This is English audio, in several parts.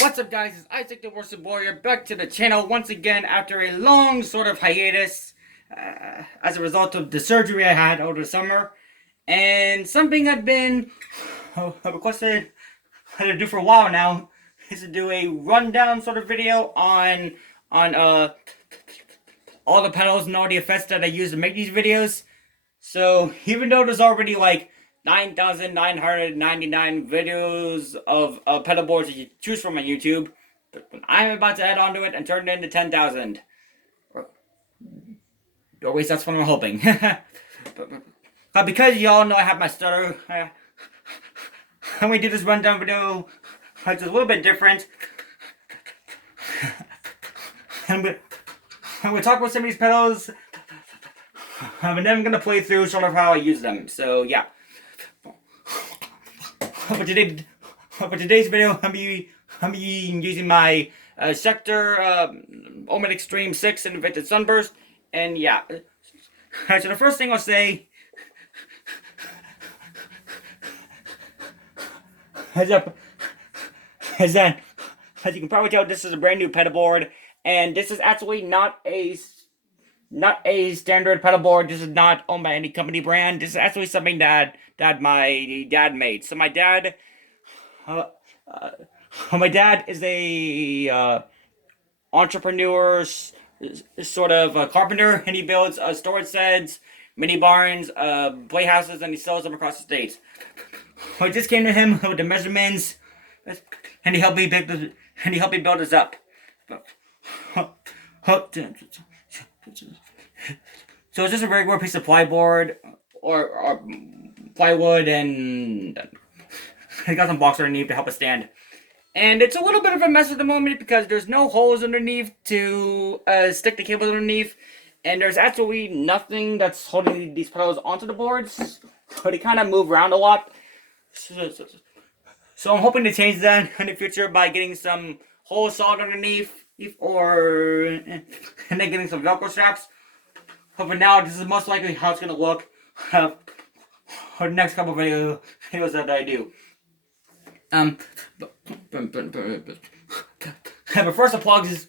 What's up, guys? It's Isaac the Worship Warrior back to the channel once again after a long sort of hiatus as a result of the surgery I had over the summer. And something I've been requested to do for a while now is to do a rundown sort of video on all the pedals and all the effects that I use to make these videos. So even though there's already like 9,999 videos of pedal boards that you choose from on YouTube, I'm about to add on to it and turn it into 10,000. Or at least that's what I'm hoping. but because y'all know I have my stutter, when we do this rundown video, it's a little bit different. and we'll talk about some of these pedals, and then I'm going to play through sort of how I use them. So yeah. For today's video, I'm using my Sector Omen Extreme 6 Invented Sunburst, and yeah. So the first thing I'll say is that, as you can probably tell, this is a brand new pedal board, and this is actually not a standard pedal board. This is not owned by any company brand. This is actually something that my dad made. So my dad is a entrepreneur, sort of carpenter, and he builds storage sheds, mini barns, playhouses, and he sells them across the states. I just came to him with the measurements, and he helped me build this up. So it's just a regular piece of plyboard or plywood, and I got some box underneath to help it stand. And it's a little bit of a mess at the moment because there's no holes underneath to stick the cables underneath, and there's actually nothing that's holding these pedals onto the boards, but they kind of move around a lot. So I'm hoping to change that in the future by getting some holes sawed underneath, or and then getting some Velcro straps. But for now, this is most likely how it's going to look for the next couple of videos that I do. But first the plugs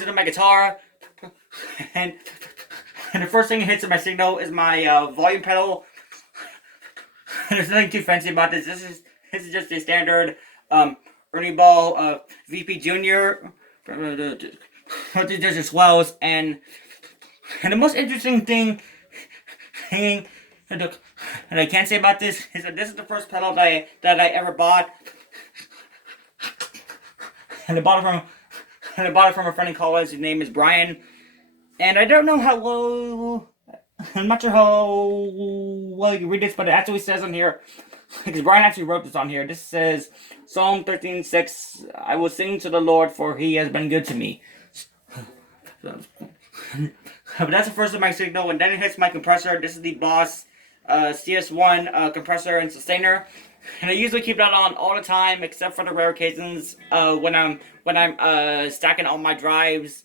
into my guitar, and the first thing that hits my signal is my volume pedal. There's nothing too fancy about this. This is just a standard Ernie Ball VP Junior. Just your swells, and the most interesting thing that I can't say about this is that this is the first pedal that I ever bought, and I bought it from a friend in college. His name is Brian, and I don't know I'm not sure how well you can read this, but it actually says on here, because Brian actually wrote this on here. This says Psalm 13:6. I will sing to the Lord, for He has been good to me. But that's the first of my signal, and then it hits my compressor. This is the Boss CS1 Compressor and Sustainer, and I usually keep that on all the time, except for the rare occasions when I'm stacking all my drives.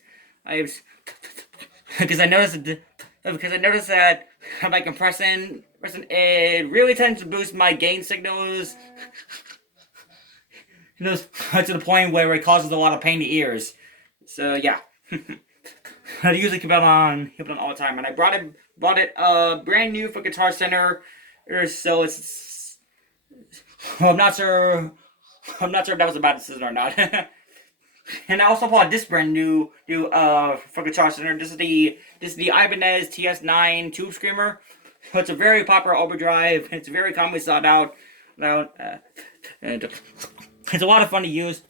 Because I noticed that by compressing, it really tends to boost my gain signals. To the point where it causes a lot of pain in the ears. So yeah. I usually keep it on all the time, and I bought it brand new for Guitar Center, so it's. Well, I'm not sure if that was a bad decision or not. And I also bought this brand new for Guitar Center. This is the Ibanez TS9 Tube Screamer. It's a very popular overdrive. It's very commonly sought out. And it's a lot of fun to use.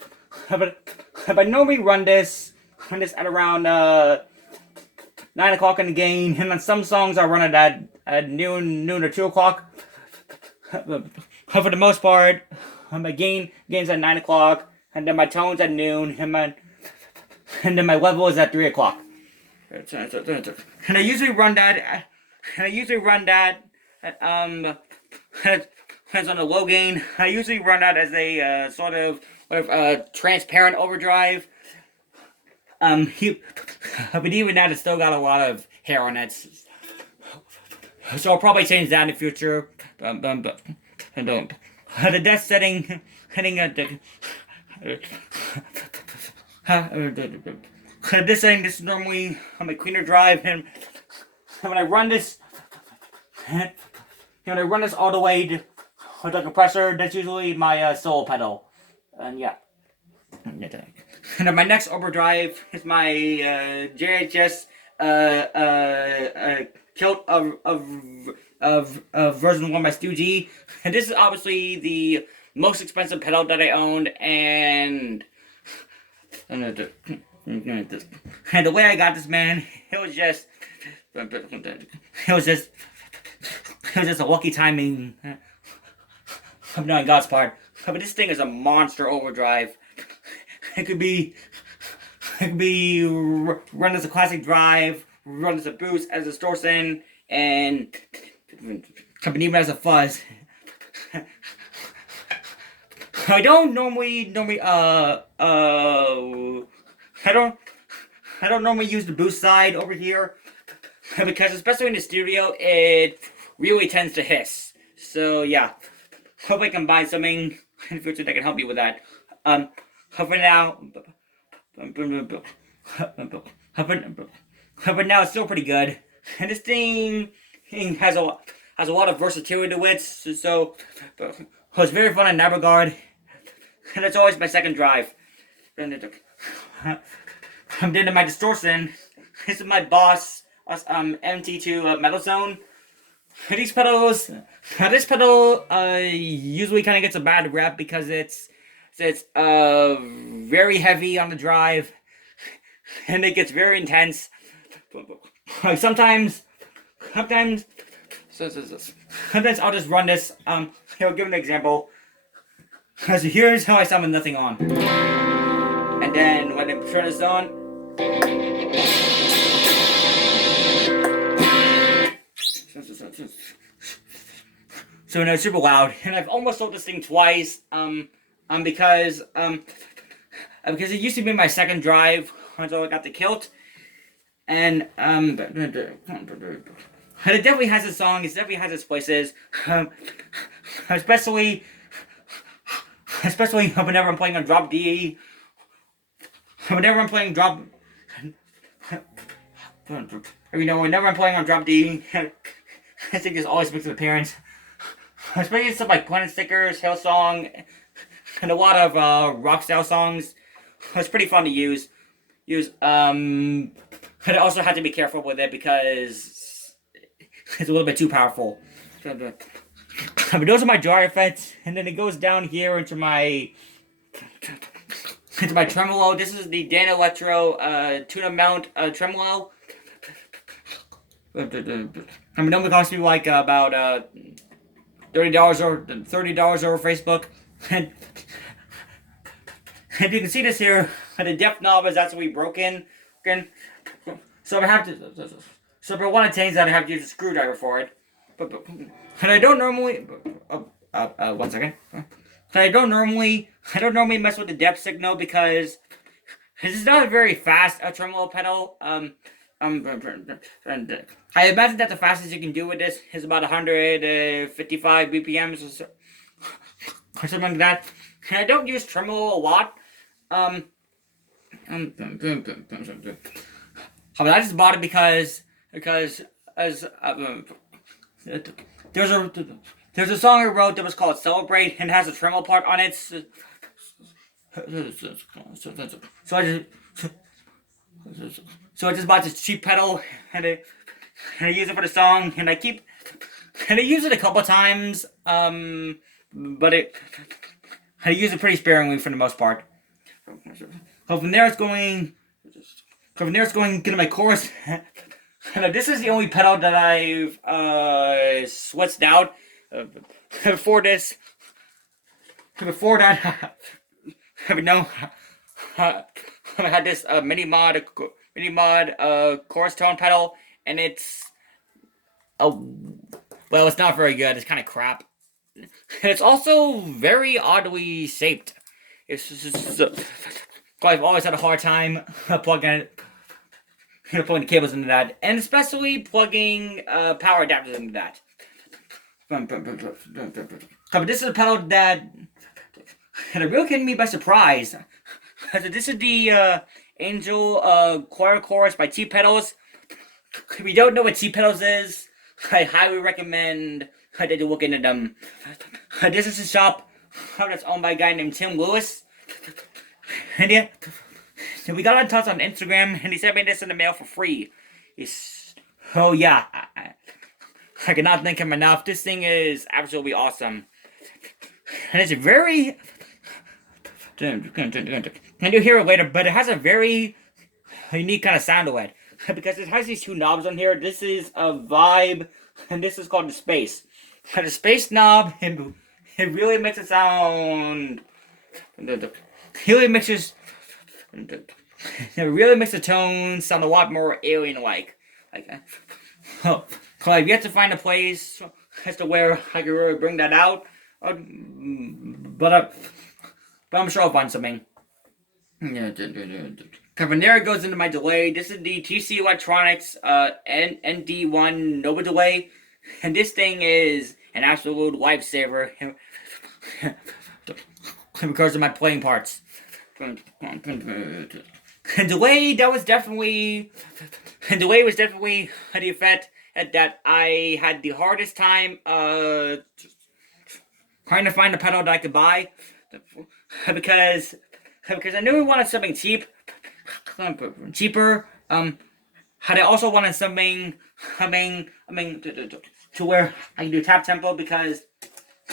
But I normally run this at around 9 o'clock in the gain, and on some songs I run it at noon or 2 o'clock. For the most part, my gain's at 9 o'clock, and then my tone's at noon, and then my level is at 3 o'clock. And I usually run that at depends on the low gain. I usually run that as a sort of transparent overdrive. But even that, it's still got a lot of hair on it. So I'll probably change that in the future. The desk setting, This is normally on my cleaner drive, and when I run this, when I run this all the way to the compressor, that's usually my solo pedal, and yeah. And then my next overdrive is my JHS kilt of version 1 by Stu G. And this is obviously the most expensive pedal that I owned, and the way I got this, man, it was just a lucky timing. I'm not on God's part, but this thing is a monster overdrive. It could be run as a classic drive, run as a boost, as a distortion, and even as a fuzz. I don't normally I don't normally use the boost side over here because especially in the studio it really tends to hiss. So yeah, hope I can buy something in the future that can help me with that. For now, it's still pretty good, and this thing has a lot of versatility to it. So it's very fun in that regard, and it's always my second drive. I'm into my distortion. This is my Boss MT2 Metal Zone. These pedals, this pedal usually kind of gets a bad rep because it's very heavy on the drive, and it gets very intense. Like sometimes I'll just run this. I'll give an example. So here's how I sound with nothing on, and then when I turn this on. So it's super loud, and I've almost sold this thing twice. Because it used to be my second drive until I got the kilt, and it definitely has its songs, it definitely has its places, especially whenever I'm playing on drop D, whenever I'm playing on drop D, I think this always makes an appearance, especially stuff like Planet Stickers, Hillsong, and a lot of rock style songs. It's pretty fun to use. But I also had to be careful with it because it's a little bit too powerful. But those are my jar effects, and then it goes down here into my tremolo. This is the Dan Electro tuna mount tremolo. It only cost me like about $30 over Facebook. And you can see this here, the depth knob is actually broken. So I have to. So if I want to change that, I have to use a screwdriver for it. And I don't normally. 1 second. And I don't normally mess with the depth signal because this is not a very fast tremolo pedal. And I imagine that the fastest you can do with this is about 155 BPMs or so. Or something like that. And I don't use tremolo a lot. But I just bought it because as there's a song I wrote that was called Celebrate and has a tremolo part on it. So I just bought this cheap pedal and I use it for the song, and I use it a couple times. But I use it pretty sparingly for the most part. So from there it's going into my chorus. This is the only pedal that I've switched out. Before that, I had this mini mod chorus tone pedal, and it's it's not very good. It's kind of crap. It's also very oddly shaped. I've always had a hard time plugging the cables into that, and especially plugging power adapters into that. But this is a pedal that and it really came to me by surprise. So this is the Angel Choir Chorus by T-Pedals. If you don't know what T-Pedals is, I highly recommend that you look into them. This is a shop that's owned by a guy named Tim Lewis. And yeah, so we got in touch on Instagram, and he sent me this in the mail for free. Oh yeah, I cannot thank him enough. This thing is absolutely awesome. And it's very... And you'll hear it later, but it has a very unique kind of sound to it. Because it has these two knobs on here. This is a Vibe, and this is called the Space. The Space knob, it really makes it sound... It really makes the tone sound a lot more alien-like. So I've yet to find a place as to where I can really bring that out. But I'm sure I'll find something. From there it goes into my delay. This is the TC Electronics ND1 Nova delay. And this thing is an absolute lifesaver because of my playing parts. And delay was definitely the effect that I had the hardest time trying to find a pedal that I could buy, because I knew I wanted something cheaper. Had I also wanted something to where I can do tap tempo, because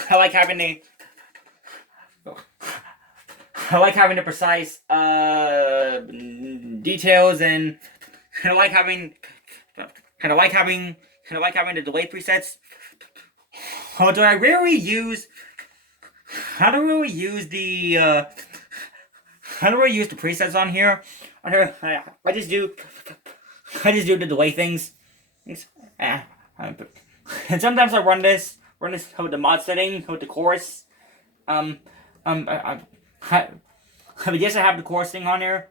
I like having the precise details, and I like having the delay presets. Although I rarely use the presets on here. I just do the delay things. And sometimes I run this with the mod setting with the chorus. Yes, I have the chorus thing on here.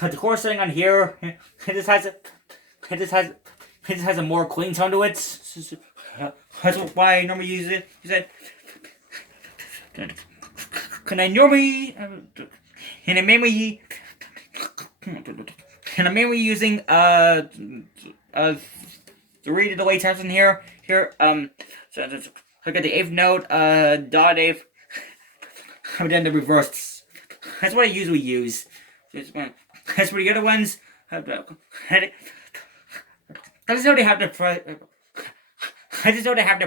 The chorus setting on here, it just has a more clean tone to it. That's why I normally use it. And I'm mainly using 3 delay taps in here. So I got the 8th note, dot 8th, and then the reverse. That's what I usually use. As for the other ones, I just know they have their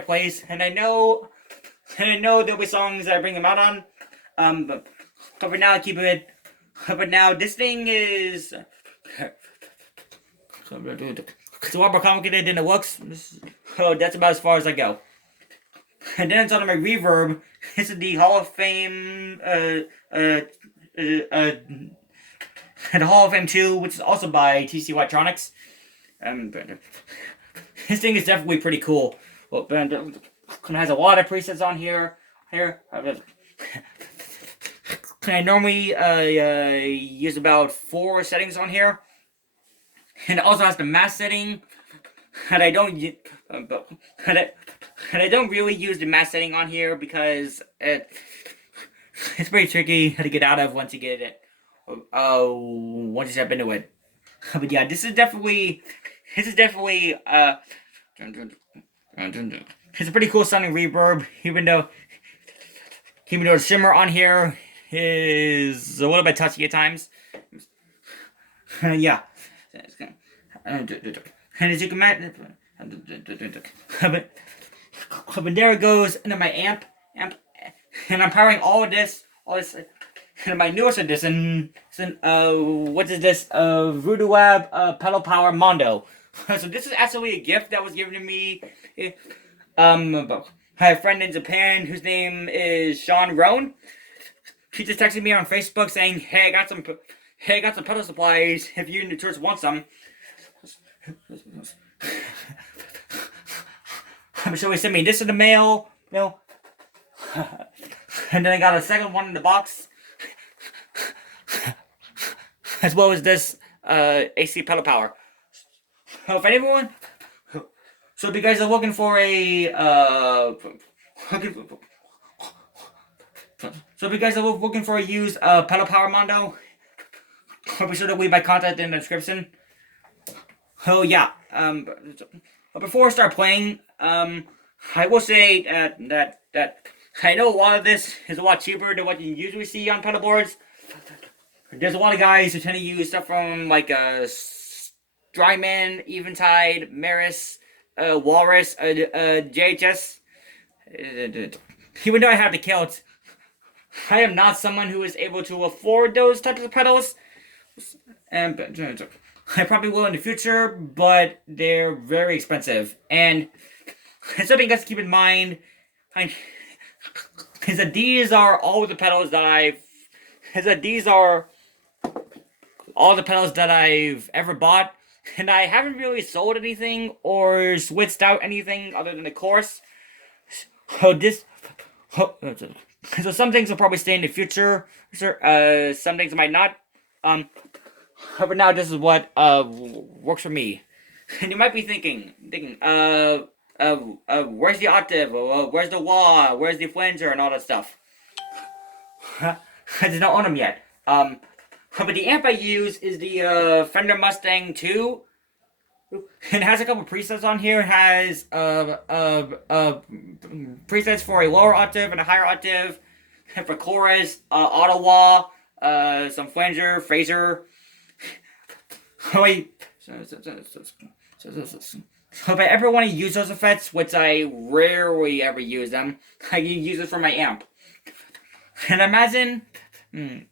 place, and I know there'll be songs that I bring them out on. But for now I keep it. But now this thing is it's a lot more complicated than it looks. So that's about as far as I go. And then it's on my reverb. This is the Hall of Fame, the Hall of Fame 2, which is also by TC Electronics. This thing is definitely pretty cool. Well, it has a lot of presets on here. I normally use about 4 settings on here. And it also has the mass setting. And I don't really use the mass setting on here because it's pretty tricky to get out of once you get it. Once you step into it. But yeah, this is definitely it's a pretty cool sounding reverb, even though the shimmer on here is a little bit touchy at times. Yeah. And as you can imagine, but there it goes into my amp, and I'm powering all this, and my newest edition, what is this, Voodoo Lab, Pedal Power Mondo. So this is actually a gift that was given to me, I have a friend in Japan whose name is Sean Roan. He just texted me on Facebook saying, hey, I got some pedal supplies if you in the church want some. So he sent me this in the mail, and then I got a second one in the box, as well as this AC pedal power. So if you guys are looking for a So if you guys are looking for a used pedal power mondo, be sure to leave my contact in the description. Oh yeah. But before I start playing, I will say that I know a lot of this is a lot cheaper than what you usually see on pedal boards. There's a lot of guys who tend to use stuff from like Strymon, Eventide, Maris, Walrus, JHS. Even though I have the kilt, I am not someone who is able to afford those types of pedals. And I probably will in the future, but they're very expensive. And something you guys to keep in mind is that these are all the pedals that I've ever bought, and I haven't really sold anything or switched out anything other than the course. So so some things will probably stay in the future. Some things might not. But now this is what works for me. And you might be thinking, where's the octave? Where's the wah? Where's the flanger and all that stuff? I just don't own them yet. But the amp I use is the Fender Mustang 2. It has a couple presets on here. It has presets for a lower octave and a higher octave, and for chorus, auto wah, some flanger, phaser. Oh wait. So if I ever want to use those effects, which I rarely ever use them, I use it for my amp. And imagine, and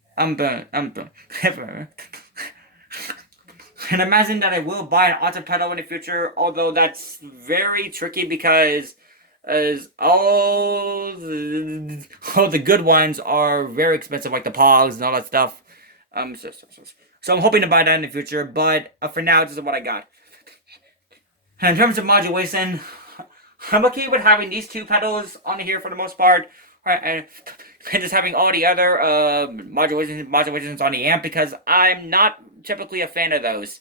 imagine that I will buy an auto pedal in the future, although that's very tricky because as all the good ones are very expensive, like the Pogs and all that stuff. So I'm hoping to buy that in the future, but for now, this is what I got. And in terms of modulation, I'm okay with having these two pedals on here for the most part, right, and just having all the other modulations on the amp because I'm not typically a fan of those.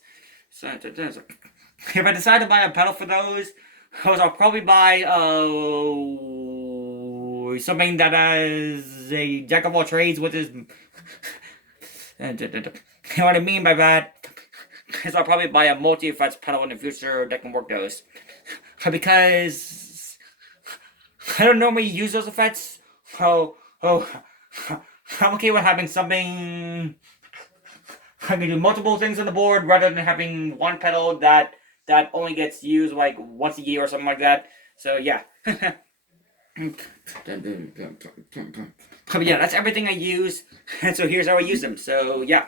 So if I decide to buy a pedal for those, I'll probably buy something that has a jack of all trades, which is what I mean by that is I'll probably buy a multi-effects pedal in the future that can work those. Because I don't normally use those effects. I'm okay with having something. I can do multiple things on the board rather than having one pedal that only gets used like once a year or something like that. So yeah. But yeah, that's everything I use. And so here's how I use them. So yeah.